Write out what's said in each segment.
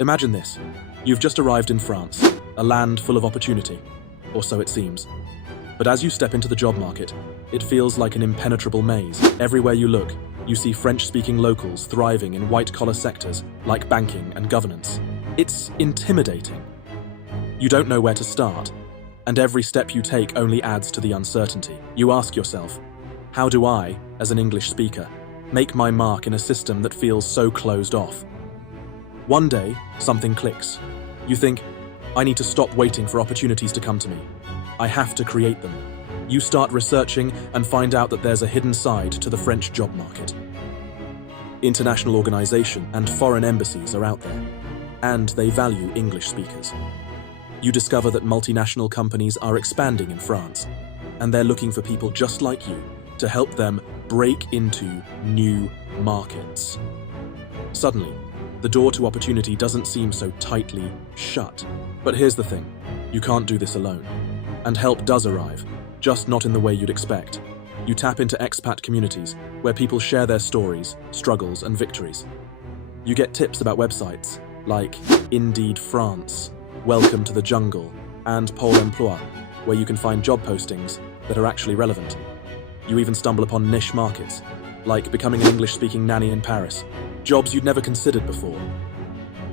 Imagine this. You've just arrived in France, a land full of opportunity, or so it seems. But as you step into the job market, it feels like an impenetrable maze. Everywhere you look, you see French-speaking locals thriving in white-collar sectors like banking and governance. It's intimidating. You don't know where to start, and every step you take only adds to the uncertainty. You ask yourself, how do I, as an English speaker, make my mark in a system that feels so closed off? One day, something clicks. You think, I need to stop waiting for opportunities to come to me. I have to create them. You start researching and find out that there's a hidden side to the French job market. International organizations and foreign embassies are out there, and they value English speakers. You discover that multinational companies are expanding in France, and they're looking for people just like you to help them break into new markets. Suddenly, the door to opportunity doesn't seem so tightly shut. But here's the thing, you can't do this alone. And help does arrive, just not in the way you'd expect. You tap into expat communities where people share their stories, struggles, and victories. You get tips about websites like Indeed France, Welcome to the Jungle, and Pôle Emploi, where you can find job postings that are actually relevant. You even stumble upon niche markets, like becoming an English-speaking nanny in Paris, jobs you'd never considered before.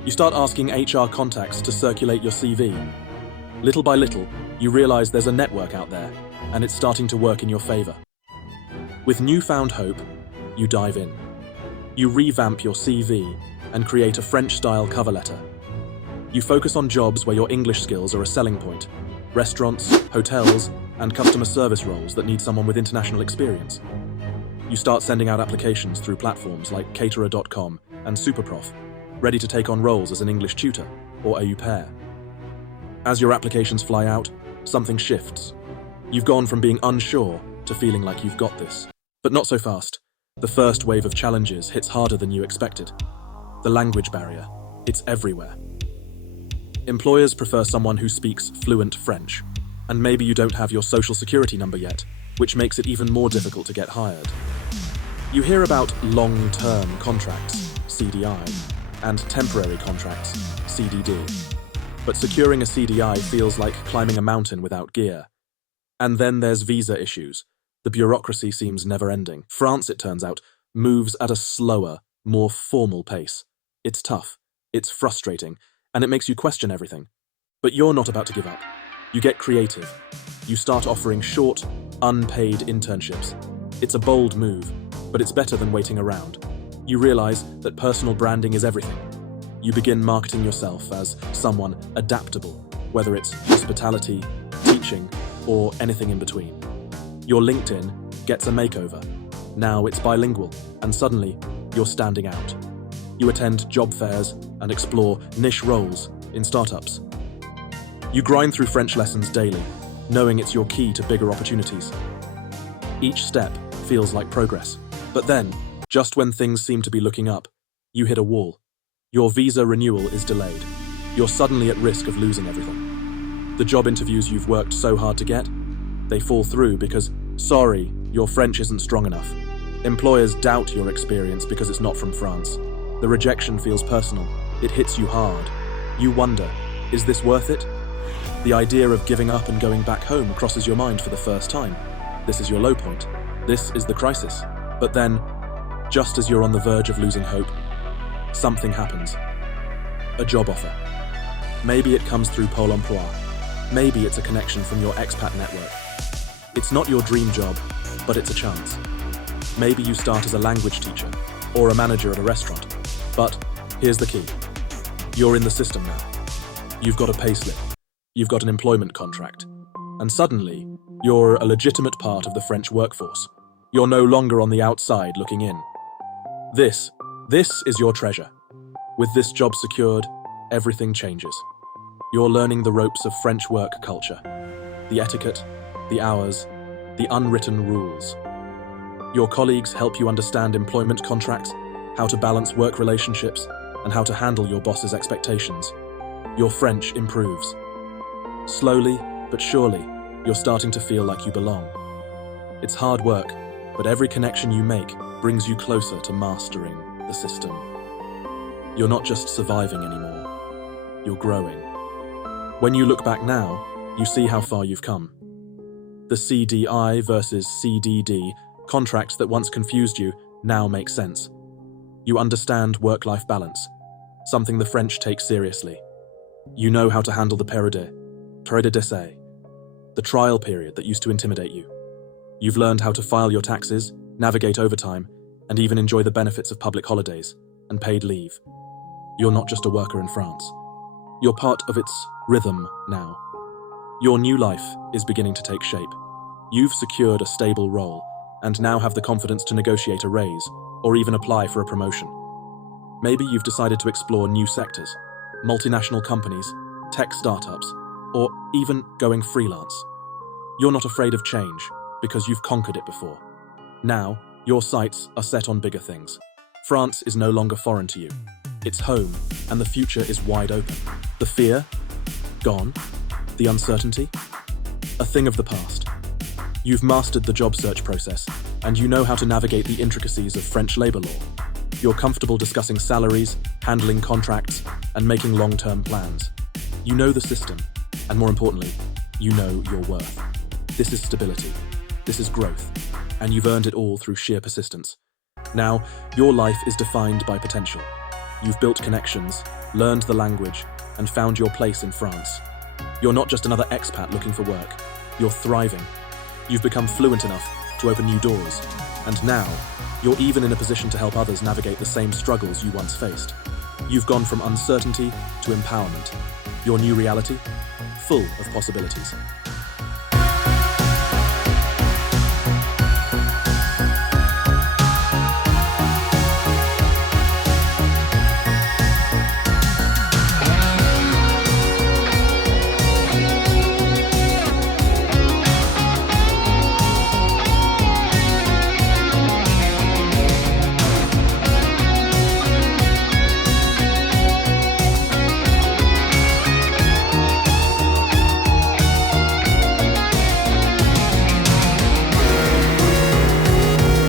You start asking HR contacts to circulate your CV. Little by little, you realize there's a network out there, and it's starting to work in your favor. With newfound hope, you dive in. You revamp your CV and create a French-style cover letter. You focus on jobs where your English skills are a selling point, restaurants, hotels, and customer service roles that need someone with international experience. You start sending out applications through platforms like caterer.com and Superprof, ready to take on roles as an English tutor or au pair. As your applications fly out, something shifts. You've gone from being unsure to feeling like you've got this. But not so fast. The first wave of challenges hits harder than you expected. The language barrier. It's everywhere. Employers prefer someone who speaks fluent French, and maybe you don't have your social security number yet, which makes it even more difficult to get hired. You hear about long-term contracts, CDI, and temporary contracts, CDD. But securing a CDI feels like climbing a mountain without gear. And then there's visa issues. The bureaucracy seems never-ending. France, it turns out, moves at a slower, more formal pace. It's tough, it's frustrating, and it makes you question everything. But you're not about to give up. You get creative. You start offering short, unpaid internships. It's a bold move, but it's better than waiting around. You realize that personal branding is everything. You begin marketing yourself as someone adaptable, whether it's hospitality, teaching, or anything in between. Your LinkedIn gets a makeover. Now it's bilingual, and suddenly you're standing out. You attend job fairs and explore niche roles in startups. You grind through French lessons daily, knowing it's your key to bigger opportunities. Each step feels like progress. But then, just when things seem to be looking up, you hit a wall. Your visa renewal is delayed. You're suddenly at risk of losing everything. The job interviews you've worked so hard to get, they fall through because, sorry, your French isn't strong enough. Employers doubt your experience because it's not from France. The rejection feels personal. It hits you hard. You wonder, is this worth it? The idea of giving up and going back home crosses your mind for the first time. This is your low point. This is the crisis. But then, just as you're on the verge of losing hope, something happens. A job offer. Maybe it comes through Pôle Emploi. Maybe it's a connection from your expat network. It's not your dream job, but it's a chance. Maybe you start as a language teacher or a manager at a restaurant. But here's the key. You're in the system now. You've got a payslip. You've got an employment contract. And suddenly, you're a legitimate part of the French workforce. You're no longer on the outside looking in. This is your treasure. With this job secured, everything changes. You're learning the ropes of French work culture. The etiquette, the hours, the unwritten rules. Your colleagues help you understand employment contracts, how to balance work relationships, and how to handle your boss's expectations. Your French improves. Slowly, but surely, you're starting to feel like you belong. It's hard work, but every connection you make brings you closer to mastering the system. You're not just surviving anymore. you're growing. When you look back now, you see how far you've come. The CDI versus CDD contracts that once confused you now make sense. You understand work-life balance, something the French take seriously. You know how to handle the période d'essai, the trial period that used to intimidate you. You've learned how to file your taxes, navigate overtime, and even enjoy the benefits of public holidays and paid leave. You're not just a worker in France. You're part of its rhythm now. Your new life is beginning to take shape. You've secured a stable role and now have the confidence to negotiate a raise or even apply for a promotion. Maybe you've decided to explore new sectors, multinational companies, tech startups, or even going freelance. You're not afraid of change because you've conquered it before. Now, your sights are set on bigger things. France is no longer foreign to you. It's home, and the future is wide open. The fear? Gone. The uncertainty? A thing of the past. You've mastered the job search process, and you know how to navigate the intricacies of French labor law. You're comfortable discussing salaries, handling contracts, and making long-term plans. You know the system, and more importantly, you know your worth. This is stability. This is growth, and you've earned it all through sheer persistence. Now, your life is defined by potential. You've built connections, learned the language, and found your place in France. You're not just another expat looking for work. You're thriving. You've become fluent enough to open new doors, and now, you're even in a position to help others navigate the same struggles you once faced. You've gone from uncertainty to empowerment. Your new reality? Full of possibilities.